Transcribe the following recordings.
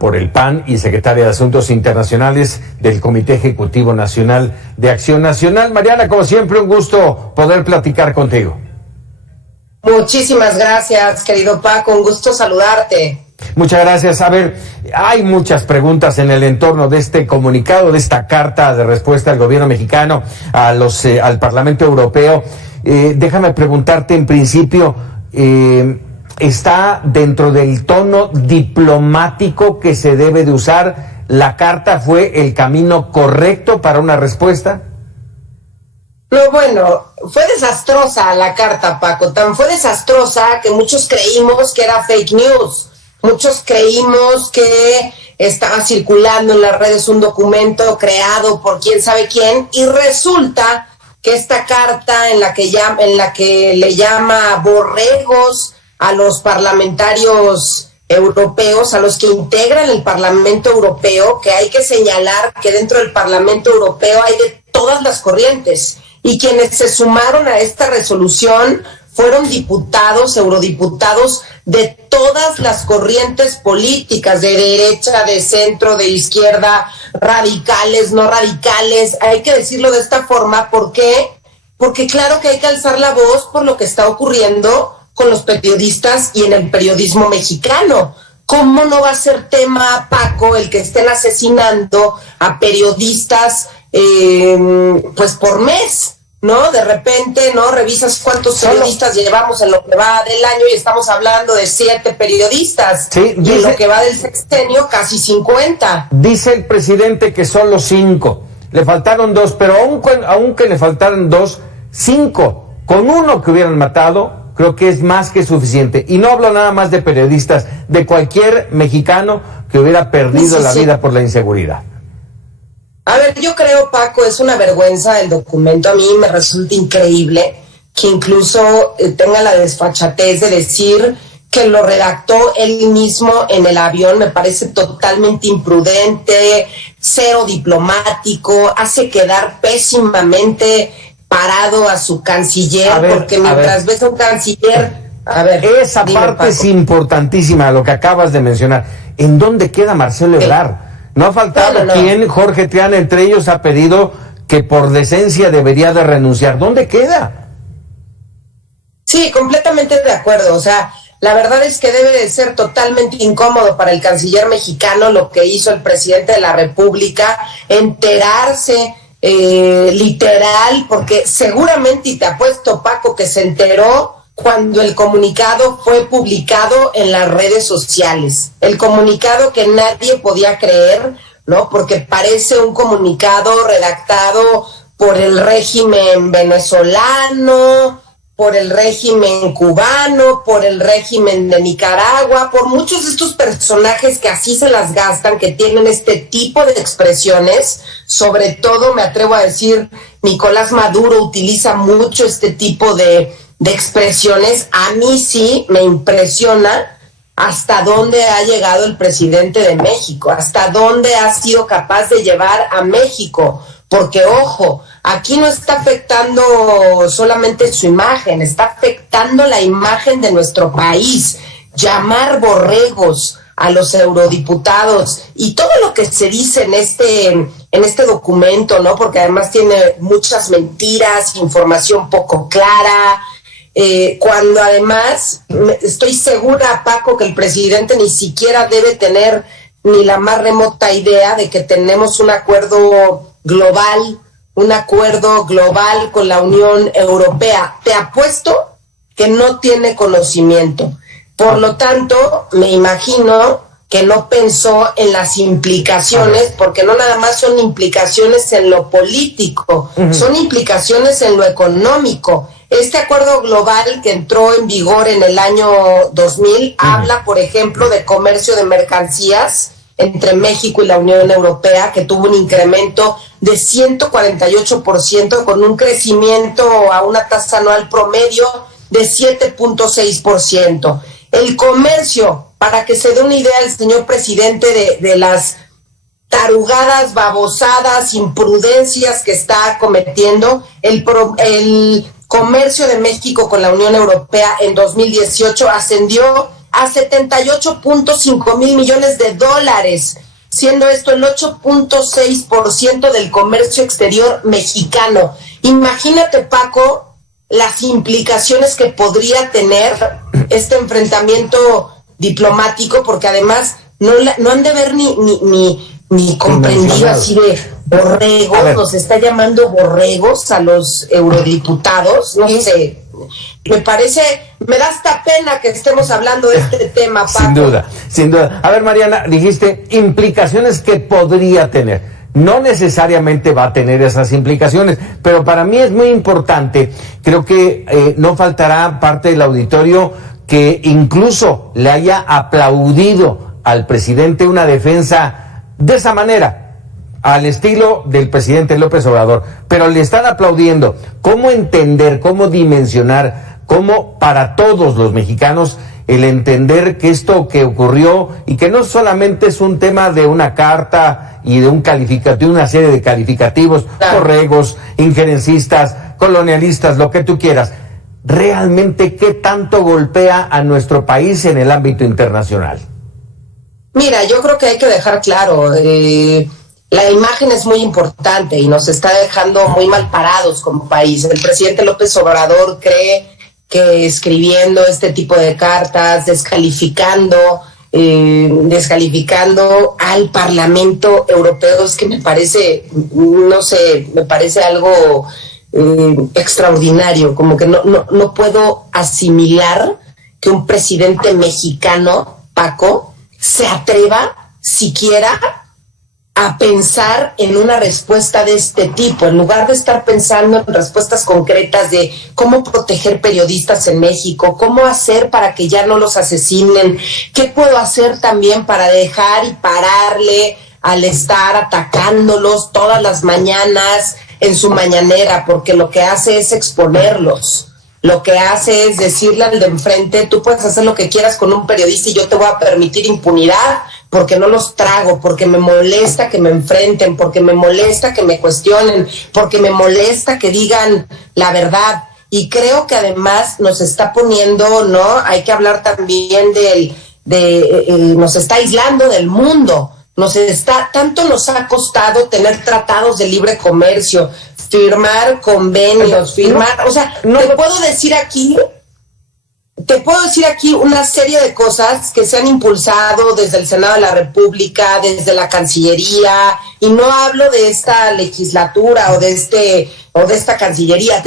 por el PAN y secretaria de Asuntos Internacionales del Comité Ejecutivo Nacional de Acción Nacional. Mariana, como siempre, un gusto poder platicar contigo. Muchísimas gracias, querido Paco, un gusto saludarte. Muchas gracias. A ver, hay muchas preguntas en el entorno de este comunicado, de esta carta de respuesta al gobierno mexicano, al Parlamento Europeo. Déjame preguntarte en principio, ¿está dentro del tono diplomático que se debe de usar? ¿La carta fue el camino correcto para una respuesta? No, bueno, fue desastrosa la carta, Paco. Tan fue desastrosa que muchos creímos que era fake news. Muchos creímos que estaba circulando en las redes un documento creado por quién sabe quién, y resulta que esta carta en la que le llama borregos a los parlamentarios europeos, a los que integran el Parlamento Europeo, que hay que señalar que dentro del Parlamento Europeo hay de todas las corrientes, y quienes se sumaron a esta resolución fueron diputados, eurodiputados de todas las corrientes políticas, de derecha, de centro, de izquierda, radicales, no radicales. Hay que decirlo de esta forma, ¿por qué? Porque claro que hay que alzar la voz por lo que está ocurriendo con los periodistas y en el periodismo mexicano. ¿Cómo no va a ser tema, Paco, el que estén asesinando a periodistas pues por mes? ¿No? De repente, ¿no? Revisas cuántos periodistas llevamos en lo que va del año y estamos hablando de 7 periodistas. Sí, y en lo que va del sexenio, casi 50. Dice el presidente que solo 5. Le faltaron 2, pero aunque le faltaran 2, 5. Con uno que hubieran matado, creo que es más que suficiente. Y no hablo nada más de periodistas, de cualquier mexicano que hubiera perdido la vida por la inseguridad. A ver, yo creo, Paco, es una vergüenza el documento. A mí me resulta increíble que incluso tenga la desfachatez de decir que lo redactó él mismo en el avión. Me parece totalmente imprudente, cero diplomático, hace quedar pésimamente parado a su canciller, porque mientras ves a un canciller... A ver, esa parte, Paco, es importantísima, lo que acabas de mencionar. ¿En dónde queda Marcelo Ebrard? No ha faltado quien, Jorge Triana, entre ellos, ha pedido que por decencia debería de renunciar. ¿Dónde queda? Sí, completamente de acuerdo. O sea, la verdad es que debe de ser totalmente incómodo para el canciller mexicano lo que hizo el presidente de la República, enterarse literal, porque seguramente, y te apuesto, Paco, que se enteró cuando el comunicado fue publicado en las redes sociales. El comunicado que nadie podía creer, ¿no? Porque parece un comunicado redactado por el régimen venezolano, por el régimen cubano, por el régimen de Nicaragua, por muchos de estos personajes que así se las gastan, que tienen este tipo de expresiones. Sobre todo, me atrevo a decir, Nicolás Maduro utiliza mucho este tipo de expresiones. A mí sí me impresiona hasta dónde ha llegado el presidente de México, hasta dónde ha sido capaz de llevar a México, porque ojo, aquí no está afectando solamente su imagen, está afectando la imagen de nuestro país. Llamar borregos a los eurodiputados y todo lo que se dice en este documento, ¿no? Porque además tiene muchas mentiras, información poco clara. Cuando además estoy segura, Paco, que el presidente ni siquiera debe tener ni la más remota idea de que tenemos un acuerdo global con la Unión Europea. Te apuesto que no tiene conocimiento. Por lo tanto, me imagino que no pensó en las implicaciones, porque no nada más son implicaciones en lo político, son implicaciones en lo económico. Este acuerdo global que entró en vigor en el año 2000 habla, por ejemplo, de comercio de mercancías entre México y la Unión Europea, que tuvo un incremento de 148%, con un crecimiento a una tasa anual promedio de 7.6%. El comercio, para que se dé una idea el señor presidente de las tarugadas, babosadas, imprudencias que está cometiendo, el comercio de México con la Unión Europea en 2018 ascendió a 78.5 mil millones de dólares, siendo esto el 8.6% del comercio exterior mexicano. Imagínate, Paco, las implicaciones que podría tener este enfrentamiento diplomático, porque además no han de ver ni comprendido así de borregos, nos está llamando borregos a los eurodiputados, no sé, me da hasta pena que estemos hablando de este tema, Paco. Sin duda. A ver, Mariana, dijiste implicaciones que podría tener. No necesariamente va a tener esas implicaciones, pero para mí es muy importante, creo que no faltará parte del auditorio que incluso le haya aplaudido al presidente una defensa de esa manera, al estilo del presidente López Obrador, pero le están aplaudiendo. ¿Cómo entender, cómo dimensionar, cómo para todos los mexicanos el entender que esto que ocurrió y que no solamente es un tema de una carta y de un calificativo, una serie de calificativos, borregos, injerencistas, colonialistas, lo que tú quieras, realmente qué tanto golpea a nuestro país en el ámbito internacional? Mira, yo creo que hay que dejar claro, la imagen es muy importante y nos está dejando muy mal parados como país. El presidente López Obrador cree que escribiendo este tipo de cartas, descalificando al Parlamento Europeo, es que me parece, no sé, me parece algo extraordinario, como que no puedo asimilar que un presidente mexicano, Paco, se atreva siquiera a pensar en una respuesta de este tipo, en lugar de estar pensando en respuestas concretas de cómo proteger periodistas en México, cómo hacer para que ya no los asesinen, qué puedo hacer también para dejar y pararle al estar atacándolos todas las mañanas en su mañanera, porque lo que hace es exponerlos. Lo que hace es decirle al de enfrente, tú puedes hacer lo que quieras con un periodista y yo te voy a permitir impunidad porque no los trago, porque me molesta que me enfrenten, porque me molesta que me cuestionen, porque me molesta que digan la verdad. Y creo que además nos está poniendo, ¿no? Hay que hablar también nos está aislando del mundo. Tanto nos ha costado tener tratados de libre comercio, firmar convenios, o sea, te puedo decir aquí una serie de cosas que se han impulsado desde el Senado de la República, desde la Cancillería, y no hablo de esta legislatura o de esta Cancillería,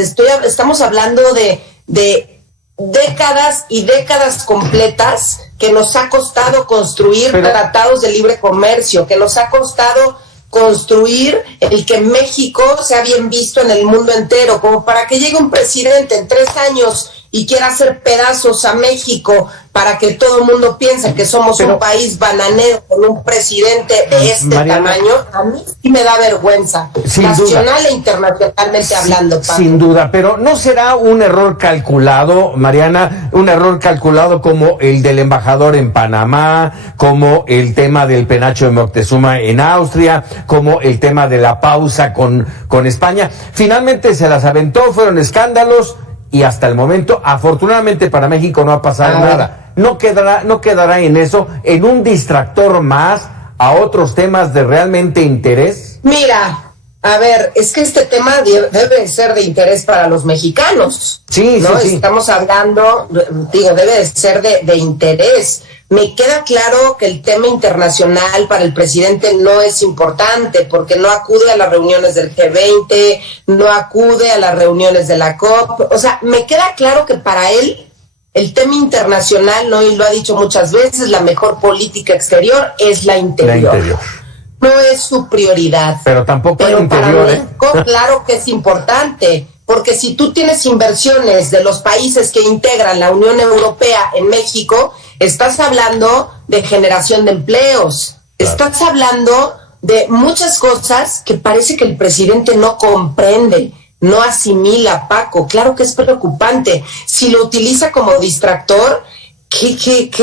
estamos hablando de décadas y décadas completas que nos ha costado construir tratados de libre comercio, que nos ha costado construir el que México sea bien visto en el mundo entero, como para que llegue un presidente en 3 años y quiera hacer pedazos a México para que todo el mundo piense que somos un país bananero con un presidente de este tamaño. A mí sí me da vergüenza, nacional e internacionalmente hablando, Pablo. Sin duda, pero ¿no será un error calculado, Mariana, un error calculado como el del embajador en Panamá, como el tema del penacho de Moctezuma en Austria, como el tema de la pausa con España? Finalmente se las aventó, fueron escándalos, y hasta el momento, afortunadamente para México, no ha pasado nada. No quedará en eso, en un distractor más a otros temas de realmente interés. Mira, a ver, es que este tema debe ser de interés para los mexicanos. Sí, ¿no? sí. Estamos hablando, debe de ser de interés. Me queda claro que el tema internacional para el presidente no es importante porque no acude a las reuniones del G20, no acude a las reuniones de la COP. O sea, me queda claro que para él el tema internacional, ¿no? Y lo ha dicho muchas veces, la mejor política exterior es la interior. No es su prioridad. Pero tampoco el interior, para México, claro que es importante. Porque si tú tienes inversiones de los países que integran la Unión Europea en México, estás hablando de generación de empleos, estás hablando de muchas cosas que parece que el presidente no comprende, no asimila, Paco. Claro que es preocupante. Si lo utiliza como distractor, qué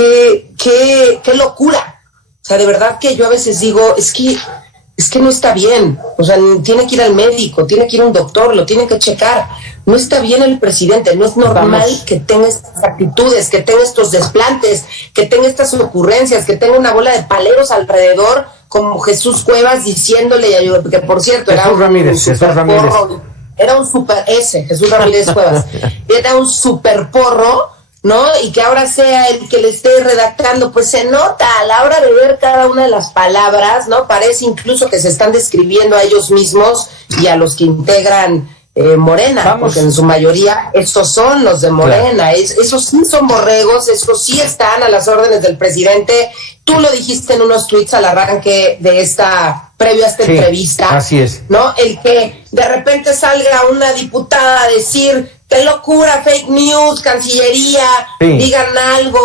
locura. O sea, de verdad que yo a veces digo, es que es que no está bien, o sea, tiene que ir al médico, tiene que ir a un doctor, lo tienen que checar. No está bien el presidente, no es normal que tenga estas actitudes, que tenga estos desplantes, que tenga estas ocurrencias, que tenga una bola de paleros alrededor, como Jesús Cuevas diciéndole, que por cierto Jesús Ramírez. Era un super Jesús Ramírez Cuevas, era un super porro, ¿no? Y que ahora sea el que le esté redactando, pues se nota a la hora de ver cada una de las palabras, ¿no? Parece incluso que se están describiendo a ellos mismos y a los que integran Morena, porque en su mayoría estos son los de Morena, claro. Esos sí son borregos, esos sí están a las órdenes del presidente. Tú lo dijiste en unos tweets al arranque de previo a esta entrevista. Así es. ¿No? El que de repente salga una diputada a decir, qué locura, fake news, Cancillería, digan algo,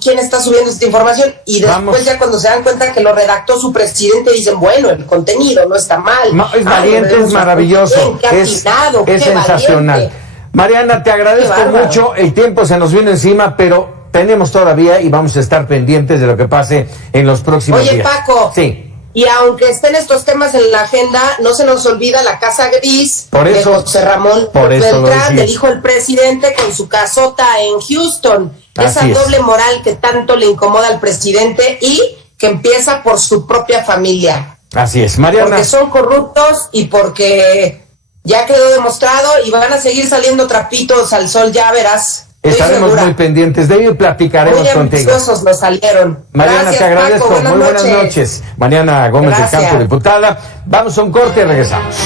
quién está subiendo esta información, y después ya cuando se dan cuenta que lo redactó su presidente, dicen, bueno, el contenido no está mal. No, es valiente, es maravilloso, es sensacional. Valiente. Mariana, te agradezco mucho, el tiempo se nos viene encima, pero tenemos todavía y vamos a estar pendientes de lo que pase en los próximos días. Oye, Paco. Sí. Y aunque estén estos temas en la agenda, no se nos olvida la Casa Gris de José Ramón Beltrán, del hijo del presidente, con su casota en Houston. Esa doble moral que tanto le incomoda al presidente y que empieza por su propia familia. Así es, Mariana. Porque son corruptos y porque ya quedó demostrado y van a seguir saliendo trapitos al sol, ya verás. Estaremos muy pendientes de ello y platicaremos contigo. Muy nos salieron. Mariana, gracias, te agradezco. Paco, muy buenas noches. Mariana Gómez del Campo, diputada. Vamos a un corte y regresamos.